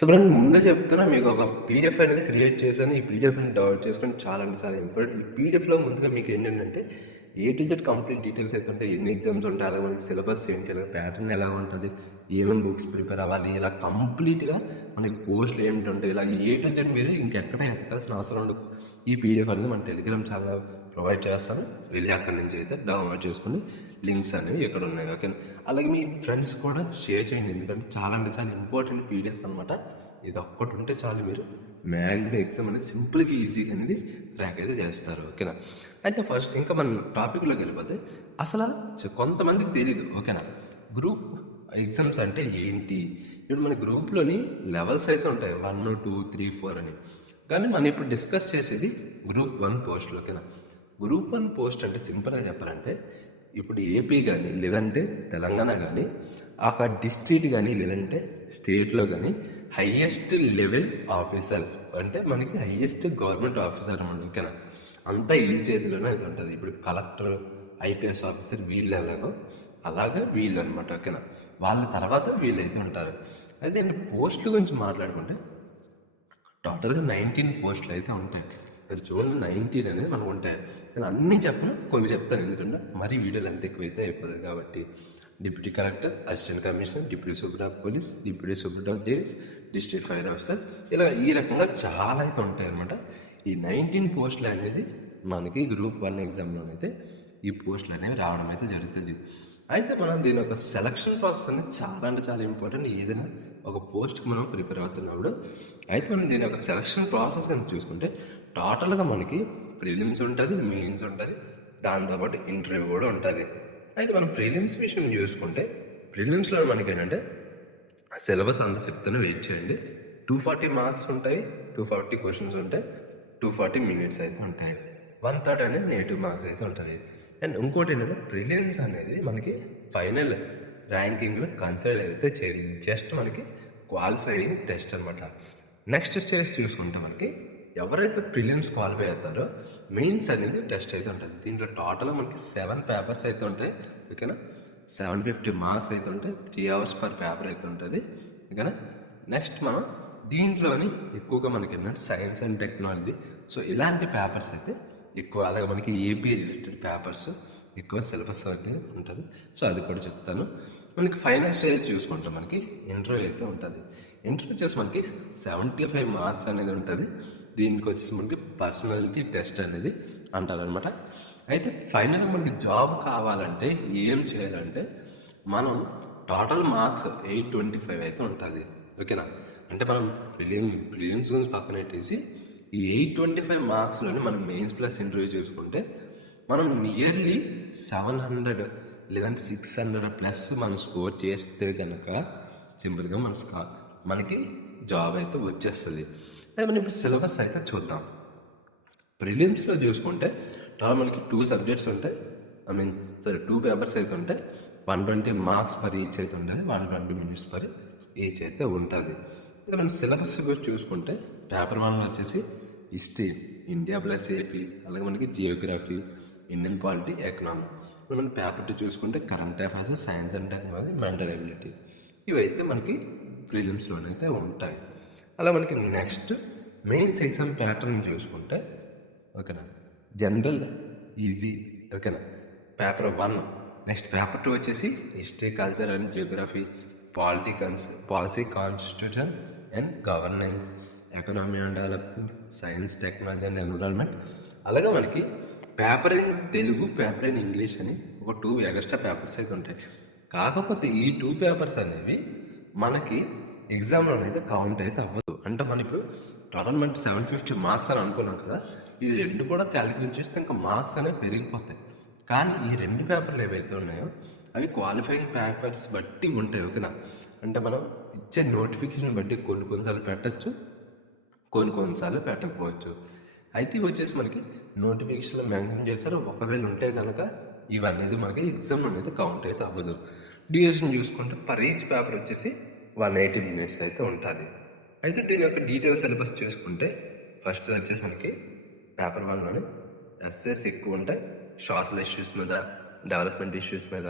So friend ముందే చెప్తున్నా, మీకు ఒక పీడిఎఫ్ అనేది క్రియేట్ చేశాను. ఈ పీడిఎఫ్ని డౌన్లోడ్ చేసుకొని చాలా అంటే చాలా ఇంపార్టెంట్. ఈ పీడిఎఫ్లో ముందుగా మీకు ఏంటంటే A to Z complete details అయితే ఉంటాయి. ఎన్ని ఎగ్జామ్స్ ఉంటాయి, అలాగే మనకి సిలబస్ ఏంటి, అలాగే ప్యాటర్న్ ఎలా ఉంటుంది, ఏమేమి బుక్స్ ప్రిపేర్ అవ్వాలి, ఇలా కంప్లీట్గా మనకి పోస్టులు ఏమిటి ఉంటాయి, ఇలా A to Z మీరు ఇంకెక్కడ ఎక్కాల్సిన అవసరం ఉండదు. ఈ పీడిఎఫ్ అనేది మన టెలిగ్రామ్ ఛానల్ ప్రొవైడ్ చేస్తాను. వెళ్ళి అక్కడి నుంచి అయితే డౌన్లోడ్ చేసుకుని లింక్స్ అనేవి ఇక్కడ ఉన్నాయి. ఓకే, అలాగే మీ ఫ్రెండ్స్ కూడా షేర్ చేయండి, ఎందుకంటే చాలా అంటే చాలా ఇంపార్టెంట్ పీడిఎఫ్ అనమాట. ఇది ఒక్కటి ఉంటే చాలు, మీరు మ్యాక్సిమం ఎగ్జామ్ అనేది సింపుల్గా ఈజీగా అనేది ట్రాక్ అయితే చేస్తారు. ఓకేనా, అయితే ఫస్ట్ ఇంకా మనం టాపిక్లోకి వెళ్ళిపోతే అసలు కొంతమందికి తెలీదు. ఓకేనా, గ్రూప్ ఎగ్జామ్స్ అంటే ఏంటి. ఇప్పుడు మన గ్రూప్లోని లెవెల్స్ అయితే ఉంటాయి, 1, 2, 3, 4 అని. కానీ మనం ఇప్పుడు డిస్కస్ చేసేది గ్రూప్ 1 పోస్టులు. ఓకేనా, గ్రూప్ 1 పోస్ట్ అంటే సింపుల్గా చెప్పాలంటే ఇప్పుడు ఏపీ కానీ లేదంటే తెలంగాణ కానీ ఒక డిస్ట్రిక్ట్ కానీ లేదంటే స్టేట్లో కానీ హయ్యెస్ట్ లెవెల్ ఆఫీసర్ అంటే మనకి హయ్యెస్ట్ గవర్నమెంట్ ఆఫీసర్ అన్నమాట. ఓకేనా, అంతా ఈ చేతిలోనే అది ఉంటుంది. ఇప్పుడు కలెక్టర్, ఐపీఎస్ ఆఫీసర్ వీళ్ళు ఎలాగో అలాగే వీళ్ళు అనమాట. ఓకేనా, వాళ్ళ తర్వాత వీళ్ళైతే ఉంటారు. అయితే పోస్టుల గురించి మాట్లాడుకుంటే టోటల్గా 19 పోస్టులు అయితే ఉంటాయి. ఇక్కడ చూడండి, 19 అనేది మనకు ఉంటాయి. నేను అన్నీ చెప్పను, కొన్ని చెప్తాను, ఎందుకంటే మరీ వీడియోలు ఎంత ఎక్కువైతే అయిపోతుంది కాబట్టి. Deputy collector, assistant commissioner, deputy superintendent of police, deputy superintendent of jails, district fire officer, ఇలా ఈ రకంగా చాలా అయితే ఉంటాయి అనమాట. ఈ 19 పోస్టులు అనేది మనకి గ్రూప్ 1 ఎగ్జామ్లోనైతే ఈ పోస్టులు అనేవి రావడం అయితే జరుగుతుంది. అయితే మనం దీని ఒక సెలక్షన్ ప్రాసెస్ అనేది చాలా అంటే చాలా ఇంపార్టెంట్. ఏదైనా ఒక పోస్ట్కి మనం ప్రిపేర్ అవుతున్నప్పుడు అయితే మనం దీని యొక్క సెలక్షన్ ప్రాసెస్ కనుక చూసుకుంటే టోటల్గా మనకి ప్రిలిమ్స్ ఉంటుంది, మెయిన్స్ ఉంటుంది, దాంతోపాటు ఇంటర్వ్యూ కూడా ఉంటుంది. అయితే మనం ప్రిలిమ్స్ విషయం చూసుకుంటే ప్రిలిమ్స్లో మనకి ఏంటంటే సిలబస్ అంతా చెప్తాను, వెయిట్ చేయండి. 240 మార్క్స్ ఉంటాయి, 240 క్వశ్చన్స్ ఉంటాయి, 240 మినిట్స్ అయితే ఉంటాయి. 1/3 అనేది నెగిటివ్ మార్క్స్ అయితే ఉంటుంది. అండ్ ఇంకోటి ఏంటంటే ప్రిలిమ్స్ అనేది మనకి ఫైనల్ ర్యాంకింగ్లో కన్సిడర్ అయితే చేయదు, జస్ట్ మనకి క్వాలిఫైయింగ్ టెస్ట్ అనమాట. నెక్స్ట్ స్టేజ్ చూసుకుంటే మనకి ఎవరైతే ప్రిలిమ్స్ క్వాలిఫై అవుతారో మెయిన్స్ అనేది టెస్ట్ అయితే ఉంటుంది. దీంట్లో టోటల్గా మనకి 7 పేపర్స్ అయితే ఉంటాయి. ఓకేనా, 750 మార్క్స్ అయితే ఉంటాయి, 3 hours పర్ పేపర్ అయితే ఉంటుంది. ఓకేనా, నెక్స్ట్ మనం దీంట్లోని ఎక్కువగా మనకి ఏంటంటే సైన్స్ అండ్ టెక్నాలజీ, సో ఇలాంటి పేపర్స్ అయితే ఎక్కువ, అలాగే మనకి ఏపీ రిలేటెడ్ పేపర్స్ ఎక్కువ సిలబస్ అయితే ఉంటుంది. సో అది కూడా చెప్తాను. మనకి ఫైనల్ స్టేజ్ చూసుకుంటే మనకి ఇంటర్వ్యూ అయితే ఉంటుంది. ఇంటర్వ్యూ వచ్చేసి మనకి 75 మార్క్స్ అనేది ఉంటుంది. దీనికి వచ్చేసి మనకి పర్సనాలిటీ టెస్ట్ అనేది అంటారనమాట. అయితే ఫైనల్గా మనకి జాబ్ కావాలంటే ఏం చేయాలంటే మనం టోటల్ మార్క్స్ 825 అయితే ఉంటుంది. ఓకేనా, అంటే మనం ప్రిలిమ్స్ గురించి పక్కన పెట్టేసి ఈ 825 మార్క్స్లోని మనం మెయిన్స్ ప్లస్ ఇంటర్వ్యూ చూసుకుంటే మనం నియర్లీ 700 లేదంటే 600 ప్లస్ మనం స్కోర్ చేస్తే కనుక సింపుల్గా మనకి జాబ్ అయితే వచ్చేస్తుంది. అయితే మనం ఇప్పుడు సిలబస్ అయితే చూద్దాం. ప్రిలిమ్స్లో చూసుకుంటే మనకి 2 సబ్జెక్ట్స్ ఉంటాయి, 2 పేపర్స్ అయితే ఉంటాయి. 120 మార్క్స్ పర్ ఈచ్ అయితే ఉంటుంది, 120 మినిట్స్ పర్ ఈచ్ అయితే ఉంటుంది. అయితే మనం సిలబస్ గురించి చూసుకుంటే పేపర్ 1లో వచ్చేసి హిస్టరీ, ఇండియా ప్లస్ ఏపీ, అలాగే మనకి జియోగ్రఫీ, ఇండియన్ పాలిటీ, ఎకనామీ. మన పేపర్ 2 చూసుకుంటే current affairs, science and technology, mental ability, ఇవైతే మనకి ప్రిలిమ్స్లోనైతే ఉంటాయి. అలా మనకి నెక్స్ట్ మెయిన్స్ ఎగ్జామ్ ప్యాటర్న్ చూసుకుంటే ఓకేనా, జనరల్, ఈజీ. ఓకేనా, పేపర్ 1. నెక్స్ట్ పేపర్ 2 వచ్చేసి history, culture and Geography, policy, constitution and governance, economy and development, science, technology and environment. అలాగే మనకి paper in Telugu, paper in English అని ఒక 2 ఎక్స్ట్రా పేపర్స్ అయితే ఉంటాయి. కాకపోతే ఈ 2 పేపర్స్ అనేవి మనకి ఎగ్జామ్లోనైతే కౌంట్ అయితే అవ్వదు. అంటే మనం ఇప్పుడు టోటల్ మనకి 750 మార్క్స్ అని అనుకున్నాం కదా, ఈ 2 కూడా క్యాలిక్యులేట్ చేస్తే ఇంకా మార్క్స్ అనేవి పెరిగిపోతాయి. కానీ ఈ 2 పేపర్లు ఏవైతే ఉన్నాయో అవి క్వాలిఫైయింగ్ పేపర్స్ బట్టి ఉంటాయి. ఓకేనా, అంటే మనం ఇచ్చే నోటిఫికేషన్ బట్టి కొన్నిసార్లు పెట్టచ్చు, కొన్నిసార్లు పెట్టకపోవచ్చు. అయితే వచ్చేసి మనకి నోటిఫికేషన్లో మెన్షన్ చేస్తారు, ఒకవేళ ఉంటే కనుక ఇవన్నీ మనకి ఎగ్జామ్లో అయితే కౌంట్ అయితే అవ్వదు. డ్యూరేషన్ చూసుకుంటే పర్ ఈచ్ పేపర్ వచ్చేసి 180 మినిట్స్ అయితే ఉంటుంది. అయితే దీని యొక్క డీటెయిల్ సిలబస్ చూసుకుంటే ఫస్ట్ వచ్చేసి మనకి పేపర్ 1లోనే ఎస్ఎస్ ఎక్కువ ఉంటాయి, సోషల్ ఇష్యూస్ మీద, డెవలప్మెంట్ ఇష్యూస్ మీద,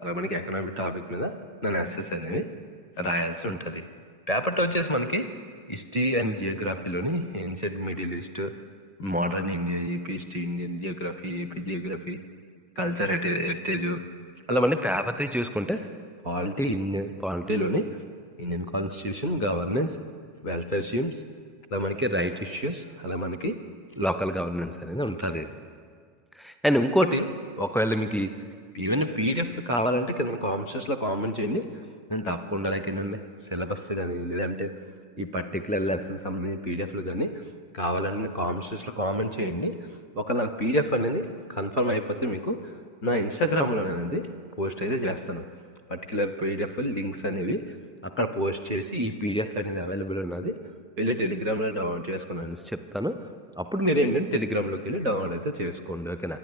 అలాగే మనకి ఎకనామిక్ టాపిక్ మీద నేను ఎస్ఎస్ అనేవి రాయాల్సి ఉంటుంది. పేపర్ 2 వచ్చేసి మనకి హిస్టరీ అండ్ జియోగ్రఫీలోని ancient Middle East, modern India, AP history, Indian geography, AP geography, culture heritage అలా మన పేపర్ 3 చూసుకుంటే పాలిటీలోని Indian constitution, governance, welfare schemes, అలా మనకి రైట్ ఇష్యూస్, అలా మనకి లోకల్ గవర్నెన్స్ అనేది ఉంటుంది. అండ్ ఇంకోటి, ఒకవేళ మీకు ఈవెన్ పీడిఎఫ్ కావాలంటే కింద కామెంట్స్లో కామెంట్ చేయండి. నేను తప్పకుండా లైక్ ఏంటంటే సిలబస్ కానీ లేదంటే ఈ పర్టికులర్ లెసన్స్ సంబంధించిన పీడిఎఫ్లు కానీ కావాలంటే కామెంట్స్లో కామెంట్ చేయండి. ఒక నాకు పీడిఎఫ్ అనేది కన్ఫర్మ్ అయిపోతే మీకు నా ఇన్స్టాగ్రామ్లో అనేది పోస్ట్ అయితే చేస్తాను. పర్టికులర్ పీడిఎఫ్ లింక్స్ అనేవి అక్కడ పోస్ట్ చేసి ఈ పీడిఎఫ్ అనేది అవైలబుల్ ఉన్నది వెళ్ళి టెలిగ్రామ్లో డౌన్లోడ్ చేసుకుని అనేసి చెప్తాను. అప్పుడు మీరు ఏంటంటే టెలిగ్రామ్లోకి వెళ్ళి డౌన్లోడ్ అయితే చేసుకోండి. ఓకేనా.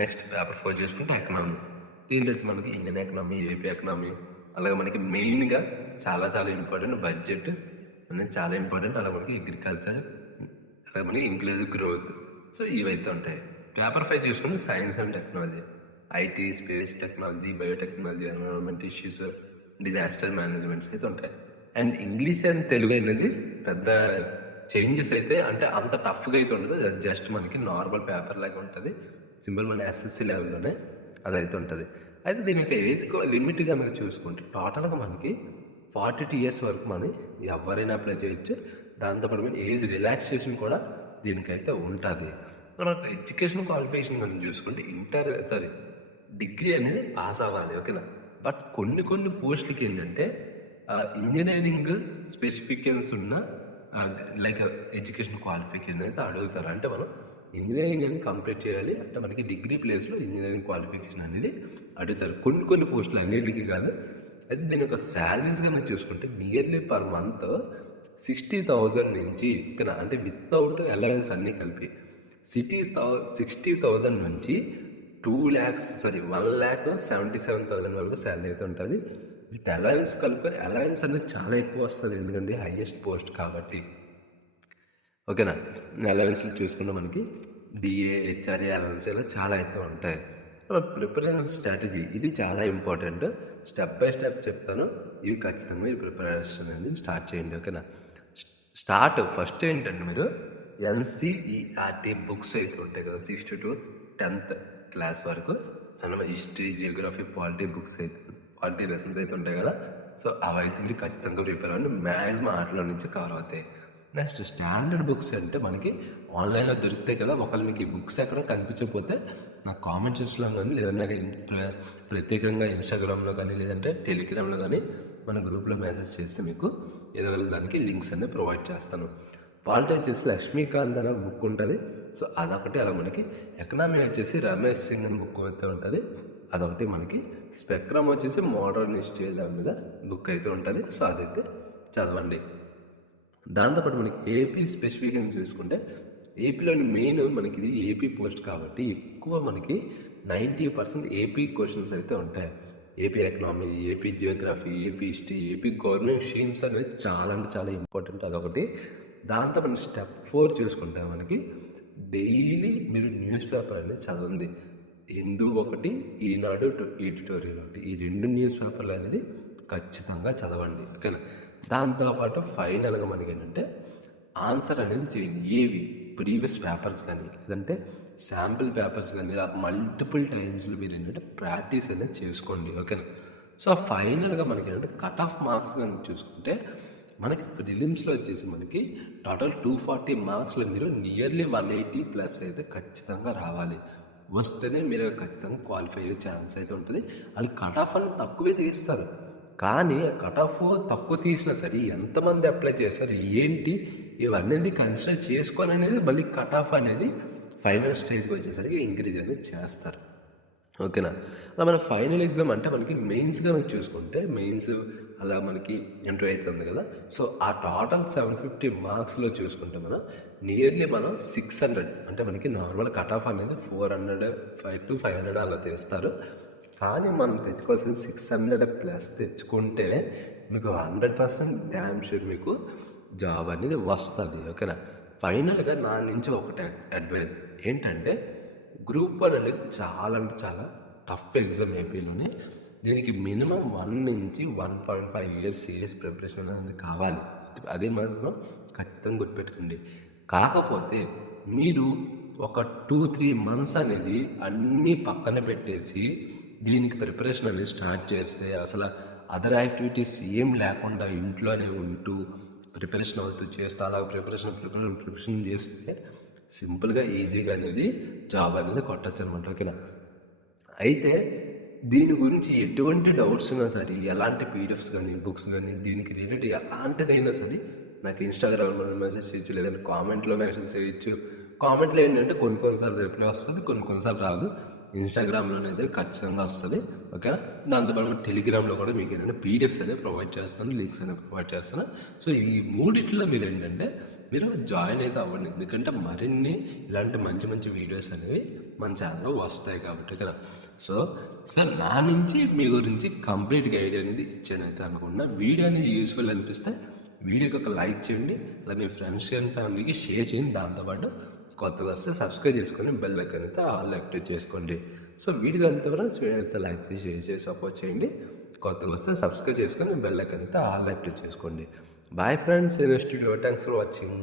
నెక్స్ట్ పేపర్ 4 చేసుకుంటే ఎకనామీ. దీని తెలిసి మనకి ఇండియన్ ఎకనామీ, ఏపీ ఎకనామీ, అలాగే మనకి మెయిన్గా చాలా చాలా ఇంపార్టెంట్ బడ్జెట్ అనేది చాలా ఇంపార్టెంట్. అలాగే మనకి అగ్రికల్చర్, అలాగే మనకి ఇంక్లూజివ్ గ్రోత్. సో ఇవైతే ఉంటాయి. పేపర్ 5 చూసుకుంటే science and technology, IT, space technology, biotechnology, environment issues, disaster managements అయితే ఉంటాయి. అండ్ ఇంగ్లీష్ అండ్ తెలుగు అనేది పెద్ద చేంజెస్ అయితే అంటే అంత టఫ్గా అయితే ఉండదు. జస్ట్ మనకి నార్మల్ పేపర్ లాగా ఉంటుంది. సింపుల్ మన ఎస్ఎస్సి లెవెల్లోనే అదైతే ఉంటుంది. అయితే దీని యొక్క ఏజ్ లిమిట్గా మనకి చూసుకుంటే టోటల్గా మనకి 42 years వరకు మనం ఎవరైనా అప్లై చేయొచ్చు. దాంతోపాటు మన ఏజ్ రిలాక్సేషన్ కూడా దీనికైతే ఉంటుంది. మనకు ఎడ్యుకేషన్ క్వాలిఫికేషన్ మనం చూసుకుంటే డిగ్రీ అనేది పాస్ అవ్వాలి. ఓకేనా. బట్ కొన్ని పోస్టులకి ఏంటంటే ఇంజనీరింగ్ స్పెసిఫికేషన్స్ ఉన్న లైక్ ఎడ్యుకేషన్ క్వాలిఫికేషన్ అయితే అడుగుతారు. అంటే మనం ఇంజనీరింగ్ అనేది కంప్లీట్ చేయాలి అంటే మనకి డిగ్రీ ప్లేస్లో ఇంజనీరింగ్ క్వాలిఫికేషన్ అనేది అడుగుతారు. కొన్ని పోస్టులు అన్నిటికీ కాదు. అయితే దీని యొక్క శాలరీస్ కన్నా చూసుకుంటే నియర్లీ పర్ మంత్ 60,000 నుంచి ఇక్కడ అంటే వితౌట్ అలవెన్స్ అన్నీ కలిపి 60,000 నుంచి 1,77,000 వరకు శాలరీ అయితే ఉంటుంది. విత్ అలవెన్స్ కలుపుకొని అలవెన్స్ అనేది చాలా ఎక్కువ వస్తుంది, ఎందుకంటే హైయెస్ట్ పోస్ట్ కాబట్టి. ఓకేనా. అలవెన్స్లు చూసుకుంటే మనకి డిఏ, హెచ్ఆర్ఏ అలవెన్స్ ఇలా చాలా అయితే ఉంటాయి. ప్రిపరేషన్ స్ట్రాటజీ ఇది చాలా ఇంపార్టెంట్. స్టెప్ బై స్టెప్ చెప్తాను. ఇవి ఖచ్చితంగా మీరు ప్రిపరేషన్ అనేది స్టార్ట్ చేయండి. ఓకేనా. ఫస్ట్ ఏంటంటే మీరు ఎన్సీఈఆర్టీ బుక్స్ అయితే ఉంటాయి కదా, 6th to 10th క్లాస్ వరకు అన్నమాట. హిస్టరీ, జియోగ్రఫీ, పాలిటీ లెసన్స్ అయితే ఉంటాయి కదా. సో అవైతే మీరు ఖచ్చితంగా ప్రిపేర్ అవ్వండి. మ్యాక్సిమం ఆటలో నుంచి కవర్ అవుతాయి. నెక్స్ట్ స్టాండర్డ్ బుక్స్ అంటే మనకి ఆన్లైన్లో దొరుకుతాయి కదా. ఒకవేళ మీకు ఈ బుక్స్ ఎక్కడ కనిపించకపోతే నాకు కామెంట్ సెక్షన్లో కానీ లేదంటే ప్రత్యేకంగా ఇన్స్టాగ్రామ్లో కానీ లేదంటే టెలిగ్రామ్లో కానీ మన గ్రూప్లో మెసేజ్ చేస్తే మీకు ఏదో దానికి లింక్స్ అన్నీ ప్రొవైడ్ చేస్తాను. పాలిటీ వచ్చేసి లక్ష్మీకాంత్ అనే బుక్ ఉంటుంది. సో అదొకటి. అలా మనకి ఎకనామీ వచ్చేసి రమేష్ సింగ్ అని బుక్ అయితే ఉంటుంది. అదొకటి. మనకి స్పెక్ట్రమ్ వచ్చేసి మోడర్న్ హిస్టరీ దాని మీద బుక్ అయితే ఉంటుంది. సో అదైతే చదవండి. దాంతోపాటు మనకి ఏపీ స్పెసిఫిక్గా చూసుకుంటే ఏపీలోని మెయిన్ మనకి ఇది ఏపీ పోస్ట్ కాబట్టి ఎక్కువ మనకి 90% ఏపీ క్వశ్చన్స్ అయితే ఉంటాయి. AP economy, AP Geography, AP history, AP government schemes అనేది చాలా అంటే చాలా ఇంపార్టెంట్. అదొకటి. దాంతో మనం స్టెప్ 4 చూసుకుంటే మనకి డైలీ మీరు న్యూస్ పేపర్ అనేది చదవండి. హిందూ ఒకటి, ఈనాడు ఎడిటోరియల్ ఒకటి, ఈ 2 న్యూస్ పేపర్లు అనేది ఖచ్చితంగా చదవండి. ఓకేనా. దాంతోపాటు ఫైనల్గా మనకి ఏంటంటే ఆన్సర్ అనేది చేయండి. ఏవి ప్రీవియస్ పేపర్స్ కానీ లేదంటే శాంపిల్ పేపర్స్ కానీ ఇలా మల్టిపుల్ టైమ్స్లో మీరు ఏంటంటే ప్రాక్టీస్ అనేది చేసుకోండి. ఓకేనా. సో ఫైనల్గా మనకి ఏంటంటే కట్ ఆఫ్ మార్క్స్ కానీ చూసుకుంటే మనకి ప్రిలిమ్స్లో వచ్చేసి మనకి టోటల్ 240 మార్క్స్లో మీరు నియర్లీ 180+ అయితే ఖచ్చితంగా రావాలి. వస్తేనే మీరు ఖచ్చితంగా క్వాలిఫై అయ్యే ఛాన్స్ అయితే ఉంటుంది. అది కట్ ఆఫ్ అనేది తక్కువే తీస్తారు, కానీ కట్ ఆఫ్ తక్కువ తీసినా సరే ఎంతమంది అప్లై చేస్తారు ఏంటి ఇవన్నీ కన్సిడర్ చేసుకొని అనేది మళ్ళీ కట్ ఆఫ్ అనేది ఫైనల్ స్టేజ్కి వచ్చేసరికి ఇంక్రీజ్ అనేది చేస్తారు. ఓకేనా. అలా మన ఫైనల్ ఎగ్జామ్ అంటే మనకి మెయిన్స్గా మనకి చూసుకుంటే మెయిన్స్ అలా మనకి ఇంటర్వ్యూ అవుతుంది కదా. సో ఆ టోటల్ 750 మార్క్స్లో చూసుకుంటే నియర్లీ మనం 600 అంటే మనకి నార్మల్ కట్ ఆఫ్ అనేది 400 to 500 అలా తీస్తారు. కానీ మనం తెచ్చుకోవాల్సిన 600+ తెచ్చుకుంటే మీకు 100% డ్యామ్ షూర్ మీకు జాబ్ అనేది వస్తుంది. ఓకేనా. ఫైనల్గా నా నుంచి ఒకటే అడ్వైజ్ ఏంటంటే గ్రూప్ 1 అనేది చాలా అంటే చాలా టఫ్ ఎగ్జామ్ ఏపీలోని. దీనికి మినిమం 1 నుంచి 1.5 ఇయర్స్ సీరియస్ ప్రిపరేషన్ అనేది కావాలి. అదే మాత్రం ఖచ్చితంగా గుర్తుపెట్టుకోండి. కాకపోతే మీరు ఒక 2-3 మంత్స్ అనేది అన్నీ పక్కన పెట్టేసి దీనికి ప్రిపరేషన్ అనేది స్టార్ట్ చేస్తే అసలు అదర్ యాక్టివిటీస్ ఏం లేకుండా ఇంట్లోనే ఉంటూ ప్రిపరేషన్ అవుతూ చేస్తే అలా ప్రిపరేషన్ చేస్తే సింపుల్గా ఈజీగా అనేది జాబ్ అనేది కొట్టచ్చు అనమాట. ఓకేనా? అయితే దీని గురించి ఎటువంటి డౌట్స్ ఉన్నా సరే, ఎలాంటి పీడిఎఫ్స్ కానీ బుక్స్ కానీ దీనికి రిలేటెడ్ ఎలాంటిదైనా సరే నాకు ఇన్స్టాగ్రామ్లో మెసేజ్ చేయొచ్చు, లేదంటే కామెంట్లో మెసేజ్ చేయొచ్చు. కామెంట్లో ఏంటంటే కొన్నిసార్లు రిప్లై వస్తుంది, కొన్నిసార్లు రాదు. ఇన్స్టాగ్రామ్లోనైతే ఖచ్చితంగా వస్తుంది. ఓకేనా? దాంతోపాటు టెలిగ్రామ్లో కూడా మీకు ఏంటంటే పీడిఎఫ్స్ అనేది ప్రొవైడ్ చేస్తాను, లింక్స్ అనేది ప్రొవైడ్ చేస్తాను. సో ఈ మూడిట్లో మీరు ఏంటంటే మీరు జాయిన్ అయితే అవ్వండి. ఎందుకంటే మరిన్ని ఇలాంటి మంచి మంచి వీడియోస్ అనేవి మన ఛానల్లో వస్తాయి కాబట్టి. ఓకేనా? సో సార్ నా నుంచి మీ గురించి కంప్లీట్ గైడ్ అనేది ఇచ్చాను అయితే అనుకున్నా. వీడియో అనేది యూస్ఫుల్ అనిపిస్తే వీడియోకి ఒక లైక్ చేయండి, అలా మీ ఫ్రెండ్స్ అండ్ ఫ్యామిలీకి షేర్ చేయండి. దాంతోపాటు కొత్తగా వస్తే సబ్స్క్రైబ్ చేసుకొని బెల్ ఐకాన్ అయితే ఆల్ యాక్టివేట్ చేసుకోండి. సో వీడియో అంతవరకు వీడియో లైక్ చేసి షేర్ చేసి సపోర్ట్ చేయండి. కొత్తగా వస్తే సబ్స్క్రైబ్ చేసుకొని బెల్ ఐకాన్ అయితే ఆల్ యాక్టివేట్ చేసుకోండి. Bye friends, next video. Thanks for watching.